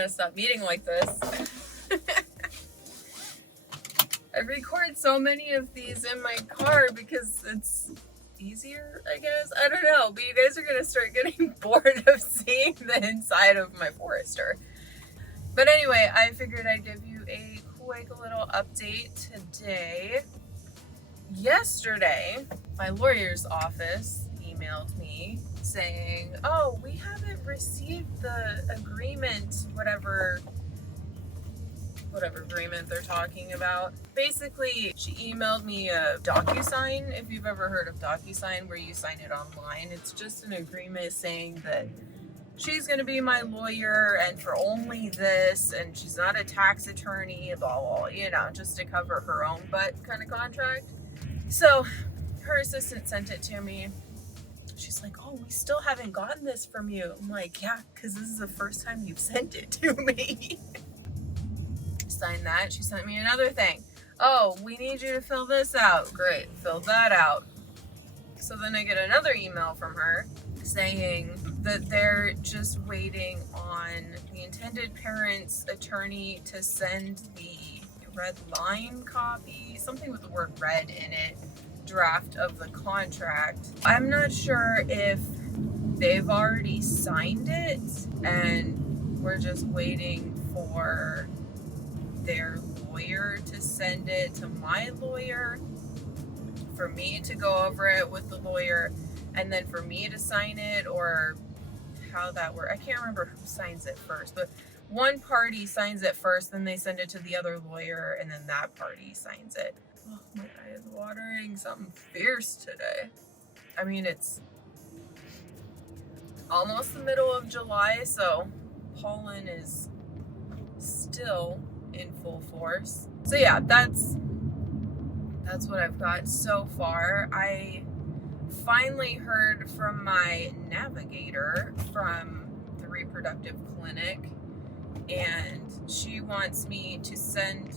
gonna stop eating like this. I record so many of these in my car because it's easier, I guess. I don't know, but you guys are gonna start getting bored of seeing the inside of my Forester. But anyway, I figured I'd give you a quick little update today. Yesterday, my lawyer's office emailed me saying, oh, we haven't received the agreement, whatever agreement they're talking about. Basically, she emailed me a DocuSign, if you've ever heard of DocuSign, where you sign it online. It's just an agreement saying that she's going to be my lawyer and for only this, and she's not a tax attorney, blah, blah, you know, just to cover her own butt kind of contract. So her assistant sent it to me. She's like, oh, we still haven't gotten this from you. I'm like, yeah, because this is the first time you've sent it to me. Signed that. She sent me another thing. Oh, we need you to fill this out. Great, filled that out. So then I get another email from her saying that they're just waiting on the intended parent's attorney to send the redline copy, something with the word red in it, draft of the contract. I'm not sure if they've already signed it and we're just waiting for their lawyer to send it to my lawyer, for me to go over it with the lawyer, and then for me to sign it, or how that works. I can't remember who signs it first, but one party signs it first, then they send it to the other lawyer, and then that party signs it. Oh, my eye is watering. Something fierce today. I mean, it's almost the middle of July, so pollen is still in full force. So yeah, that's what I've got so far. I finally heard from my navigator from the reproductive clinic, and she wants me to send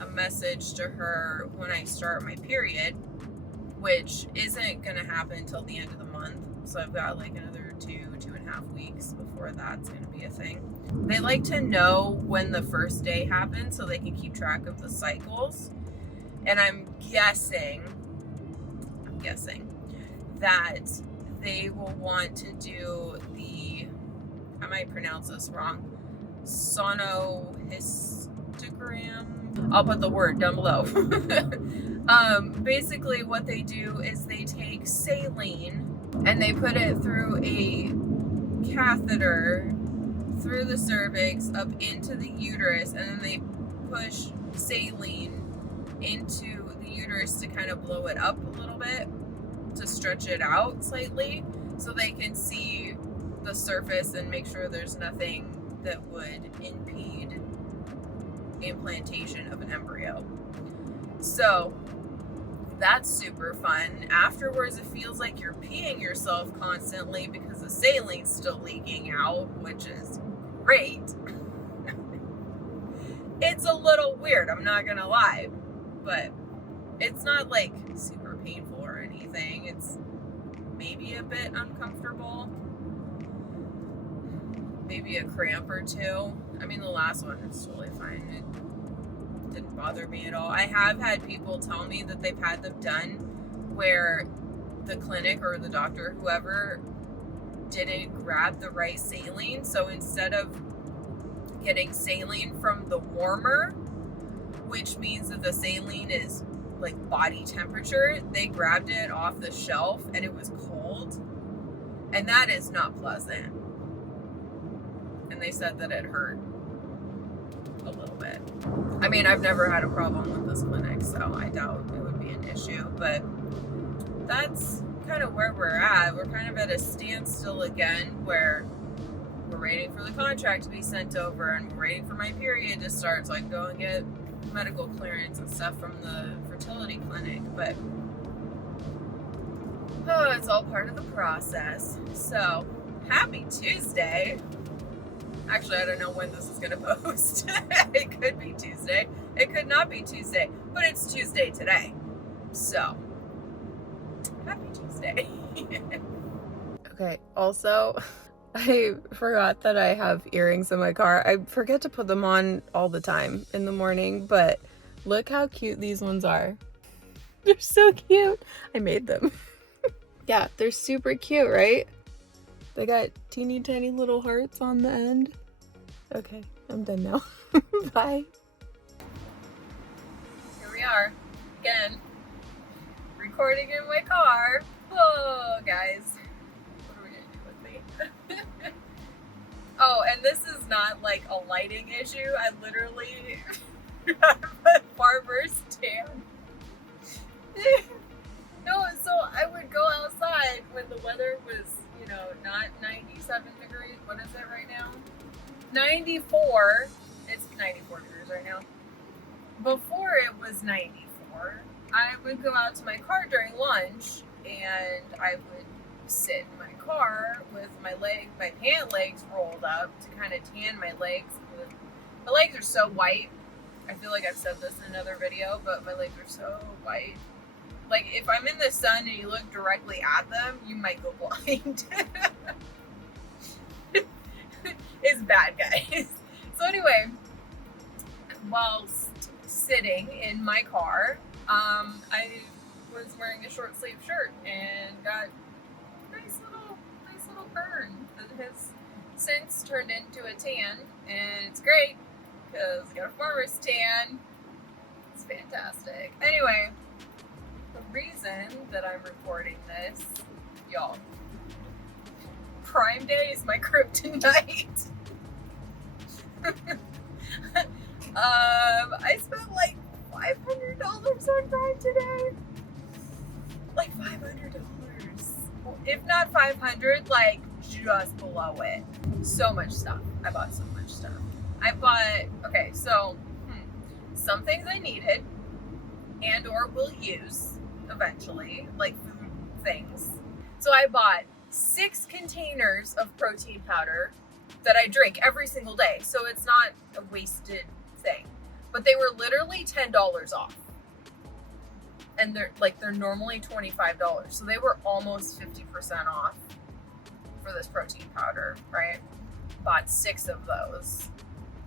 a message to her when I start my period, which isn't gonna happen until the end of the month. So I've got like another 2.5 weeks before that's gonna be a thing. They like to know when the first day happens so they can keep track of the cycles. And I'm guessing that they will want to do the, I might pronounce this wrong, sonohistogram. I'll put the word down below. Basically what they do is they take saline and they put it through a catheter through the cervix up into the uterus, and then they push saline into the uterus to kind of blow it up a little bit, to stretch it out slightly so they can see the surface and make sure there's nothing that would impede implantation of an embryo. So that's super fun. Afterwards, it feels like you're peeing yourself constantly because the saline's still leaking out, which is great. It's a little weird, I'm not gonna lie, but it's not like super painful or anything. It's maybe a bit uncomfortable, maybe a cramp or two. I mean, the last one is totally fine. It didn't bother me at all. I have had people tell me that they've had them done where the clinic or the doctor, whoever, didn't grab the right saline. So instead of getting saline from the warmer, which means that the saline is like body temperature, they grabbed it off the shelf and it was cold, and that is not pleasant. And they said that it hurt a little bit. I mean, I've never had a problem with this clinic, so I doubt it would be an issue, but that's kind of where we're at. We're kind of at a standstill again, where we're waiting for the contract to be sent over and we're waiting for my period to start so I can go and get medical clearance and stuff from the fertility clinic. But it's all part of the process. So happy Tuesday. Actually, I don't know when this is going to post. It could be Tuesday. It could not be Tuesday. But it's Tuesday today. So, happy Tuesday. Okay, also, I forgot that I have earrings in my car. I forget to put them on all the time in the morning, but look how cute these ones are. They're so cute. I made them. Yeah, they're super cute, right? They got teeny tiny little hearts on the end. Okay, I'm done now. Bye. Here we are, again, recording in my car. Whoa, guys. What are we gonna do with me? Oh, and this is not like a lighting issue. I literally have a farmer's tan. No, so I would go outside when the weather was, you know, not 97 degrees. What is it right now? 94. It's 94 degrees right now. Before it was 94, I would go out to my car during lunch and I would sit in my car with my pant legs rolled up to kind of tan my legs. My legs are so white. I feel like I've said this in another video, but my legs are so white. Like, if I'm in the sun and you look directly at them, you might go blind. It's bad, guys. So anyway, while sitting in my car, I was wearing a short sleeve shirt and got a nice little burn that has since turned into a tan, and it's great because I got a farmer's tan. It's fantastic. Anyway, the reason that I'm recording this, y'all, Prime Day is my kryptonite. I spent like $500 on Prime today. Like $500. If not 500, like just below it. So much stuff. I bought so much stuff. Okay, so some things I needed and or will use eventually, like food things. So I bought 6 containers of protein powder that I drink every single day. So it's not a wasted thing. But they were literally $10 off. And they're normally $25. So they were almost 50% off for this protein powder, right? Bought 6 of those.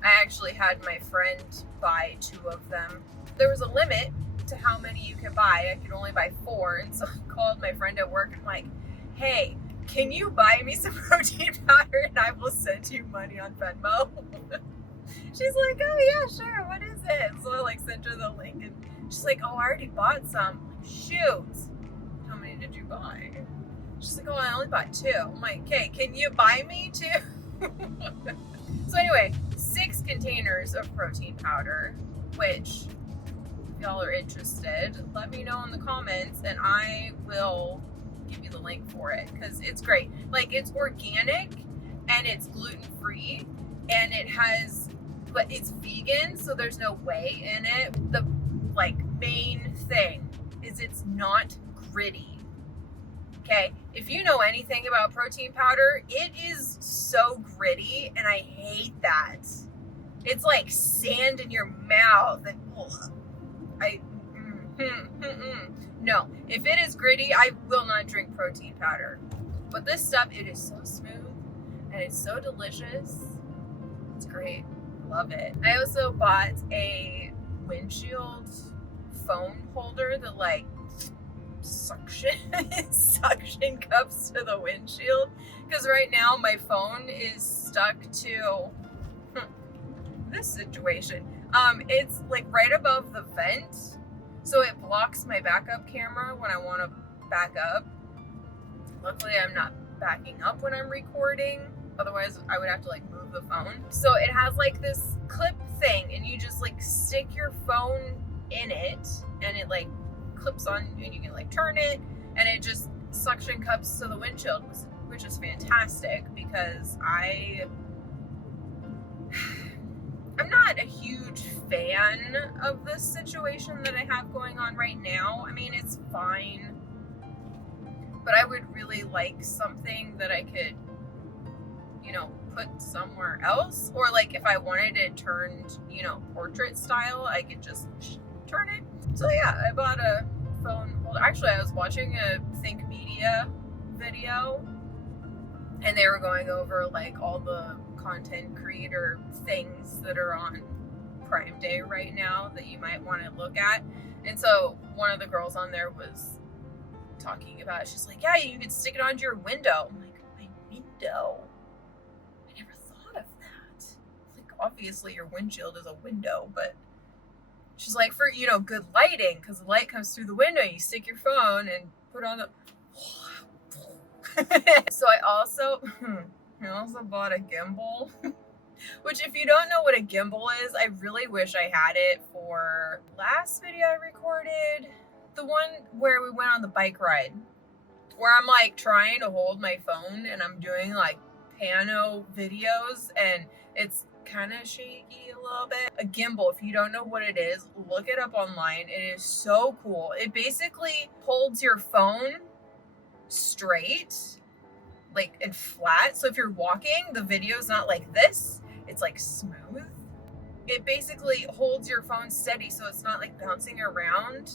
I actually had my friend buy 2 of them. There was a limit to how many you could buy. I could only buy 4. And so I called my friend at work and I'm like, hey, can you buy me some protein powder and I will send you money on Venmo? She's like, oh yeah, sure, what is it? So I like sent her the link and she's like, oh, I already bought some. I'm like, shoot, how many did you buy? She's like, oh, I only bought 2. I'm like, okay, can you buy me 2? So anyway, 6 containers of protein powder, which if y'all are interested, let me know in the comments and I will give you the link for it because it's great. Like, it's organic and it's gluten-free and but it's vegan, so there's no whey in it. The main thing is it's not gritty. Okay, if you know anything about protein powder, it is so gritty and I hate that. It's like sand in your mouth and no, if it is gritty, I will not drink protein powder. But this stuff, it is so smooth and it's so delicious. It's great. Love it. I also bought a windshield phone holder that like suction cups to the windshield, because right now my phone is stuck to this situation. It's like right above the vent, so it blocks my backup camera when I want to back up. Luckily I'm not backing up when I'm recording, otherwise I would have to like move the phone. So it has like this clip thing and you just like stick your phone in it and it like clips on and you can like turn it and it just suction cups to the windshield, which is fantastic because I'm not a huge fan of this situation that I have going on right now. I mean, it's fine, but I would really like something that I could, you know, put somewhere else, or like if I wanted it turned, you know, portrait style, I could just turn it. So yeah, I bought a phone holder. Actually, I was watching a Think Media video and they were going over like all the content creator things that are on Prime Day right now that you might want to look at. And so one of the girls on there was talking about it. She's like, yeah, you could stick it onto your window. I'm like, my window? I never thought of that. Like, obviously your windshield is a window, but she's like, for, you know, good lighting, because the light comes through the window, you stick your phone and put on the so I also bought a gimbal. Which, if you don't know what a gimbal is, I really wish I had it for last video I recorded. The one where we went on the bike ride. Where I'm like trying to hold my phone and I'm doing like pano videos and it's kind of shaky a little bit. A gimbal, if you don't know what it is, look it up online. It is so cool. It basically holds your phone straight, like, and flat. So if you're walking, the video's not like this. It's like smooth. It basically holds your phone steady so it's not like bouncing around.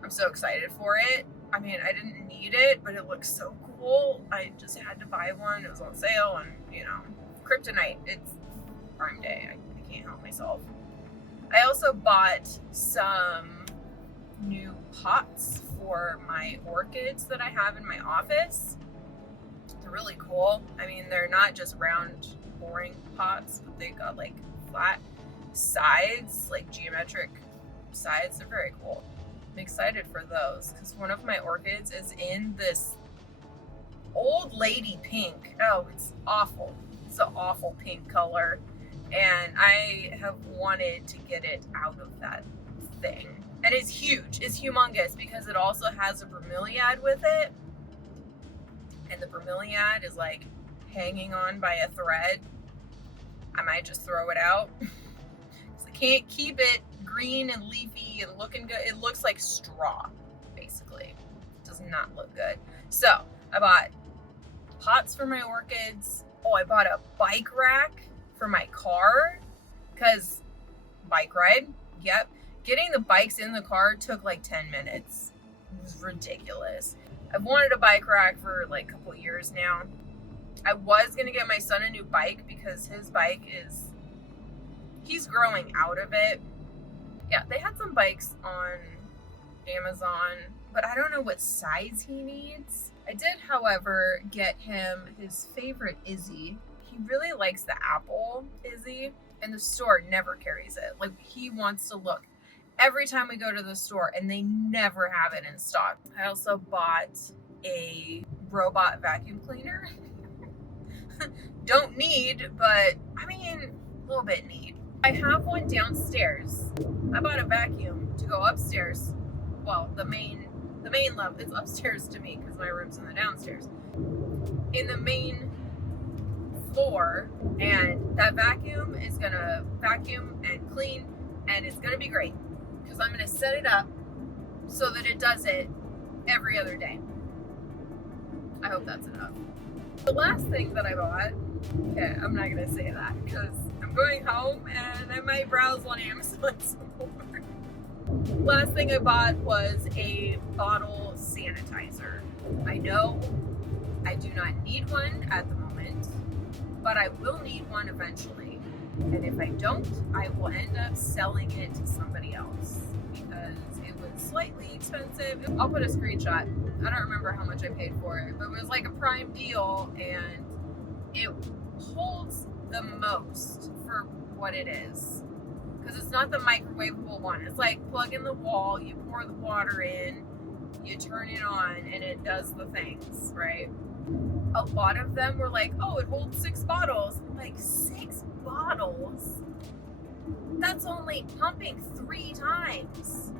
I'm so excited for it. I mean, I didn't need it, but it looks so cool. I just had to buy one. It was on sale and, you know, kryptonite. It's Prime Day. I can't help myself. I also bought some new pots for my orchids that I have in my office. They're really cool. I mean, they're not just round, boring pots, but they got like flat sides, like geometric sides. They're very cool. I'm excited for those because one of my orchids is in this old lady pink. Oh, it's awful. It's an awful pink color. And I have wanted to get it out of that thing. And it's huge. It's humongous because it also has a bromeliad with it. And the bromeliad is like hanging on by a thread. I might just throw it out. I can't keep it green and leafy and looking good. It looks like straw, basically. It does not look good. So I bought pots for my orchids. Oh, I bought a bike rack for my car because bike ride. Yep. Getting the bikes in the car took like 10 minutes. It was ridiculous. I've wanted a bike rack for like a couple years now. I was going to get my son a new bike because his bike he's growing out of it. Yeah, they had some bikes on Amazon, but I don't know what size he needs. I did, however, get him his favorite Izzy. He really likes the Apple Izzy, and the store never carries it. Like, he wants to look every time we go to the store, and they never have it in stock. I also bought a robot vacuum cleaner. Don't need, but I mean, a little bit need. I have one downstairs. I bought a vacuum to go upstairs. Well, the main level. It's upstairs to me because my room's in the downstairs. In the main floor, and that vacuum is gonna vacuum and clean, and it's gonna be great because I'm gonna set it up so that it does it every other day. I hope that's enough. The last thing that I bought, okay, I'm not gonna say that because I'm going home and I might browse on Amazon some more. Last thing I bought was a bottle sanitizer. I know I do not need one at the moment, but I will need one eventually. And if I don't, I will end up selling it to somebody else because it was slightly expensive. I'll put a screenshot. I don't remember how much I paid for it, but it was like a prime deal and it holds the most for what it is. Because it's not the microwavable one. It's like plug in the wall, you pour the water in, you turn it on, and it does the things, right? A lot of them were like, oh, it holds 6 bottles. I'm like, 6 bottles? That's only pumping 3 times.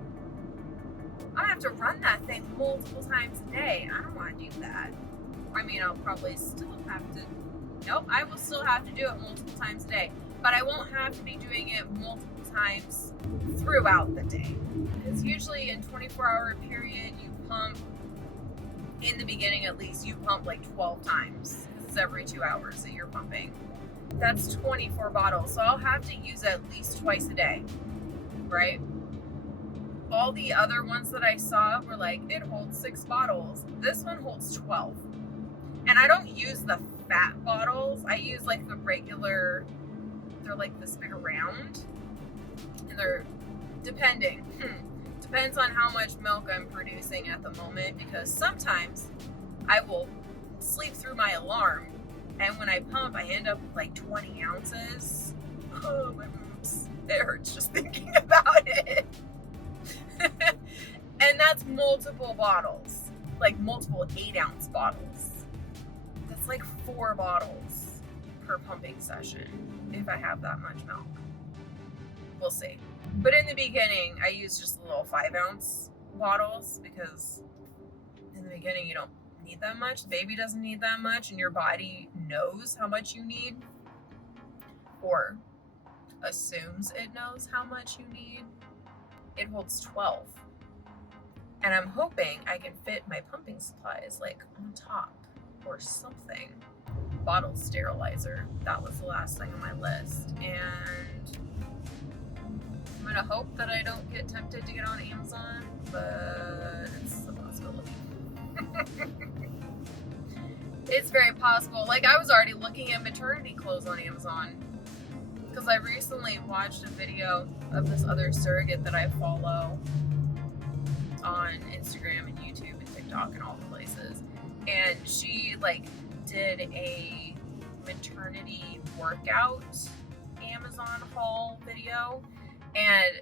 I have to run that thing multiple times a day. I don't want to do that. I mean, I'll probably still have to, nope, I will still have to do it multiple times a day. But I won't have to be doing it multiple times throughout the day. Because usually in 24-hour period, you pump, in the beginning at least, you pump like 12 times. Because it's every 2 hours that you're pumping. That's 24 bottles. So I'll have to use it at least twice a day, right? All the other ones that I saw were like, it holds 6 bottles. This one holds 12. And I don't use the fat bottles. I use like the regular, they're like this big around. And they're, depends on how much milk I'm producing at the moment, because sometimes I will sleep through my alarm, and when I pump, I end up with like 20 ounces. Oh, my boobs. It hurts just thinking about it. And that's multiple bottles, like multiple 8-ounce bottles. That's like 4 bottles per pumping session if I have that much milk. We'll see. But in the beginning, I use just the little 5-ounce bottles, because in the beginning you don't need that much. The baby doesn't need that much, and your body knows how much you need, or assumes it knows how much you need. It holds 12. And I'm hoping I can fit my pumping supplies like on top or something. Bottle sterilizer. That was the last thing on my list. And I'm gonna hope that I don't get tempted to get on Amazon, but it's a possibility. It's very possible. Like, I was already looking at maternity clothes on Amazon, because I recently watched a video of this other surrogate that I follow on Instagram and YouTube and TikTok and all the places. And she like did a maternity workout Amazon haul video. And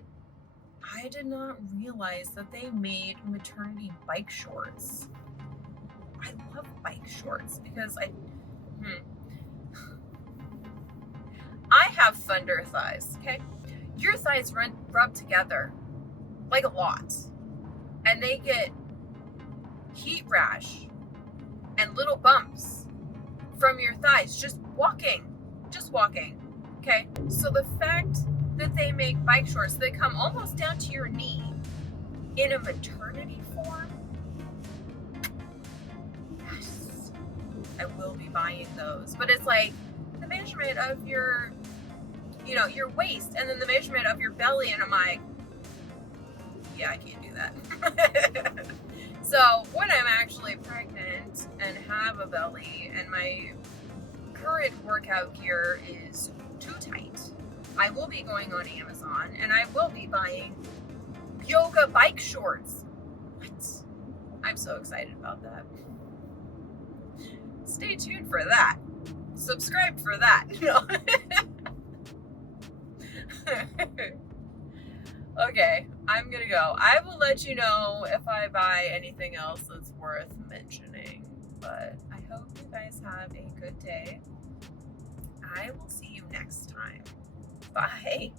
I did not realize that they made maternity bike shorts. I love bike shorts because I have thunder thighs, okay? Your thighs rub together like a lot. And they get heat rash and little bumps from your thighs just walking, okay? So the fact that they make bike shorts, they come almost down to your knee in a maternity form, yes, I will be buying those. But it's like the measurement of your, your waist, and then the measurement of your belly, and I'm like, yeah, I can't do that. So when I'm actually pregnant and have a belly and my current workout gear is too tight, I will be going on Amazon and I will be buying yoga bike shorts. What? I'm so excited about that. Stay tuned for that. Subscribe for that. No. Okay, I'm gonna go. I will let you know if I buy anything else that's worth mentioning. But I hope you guys have a good day. I will see you next time. Bye.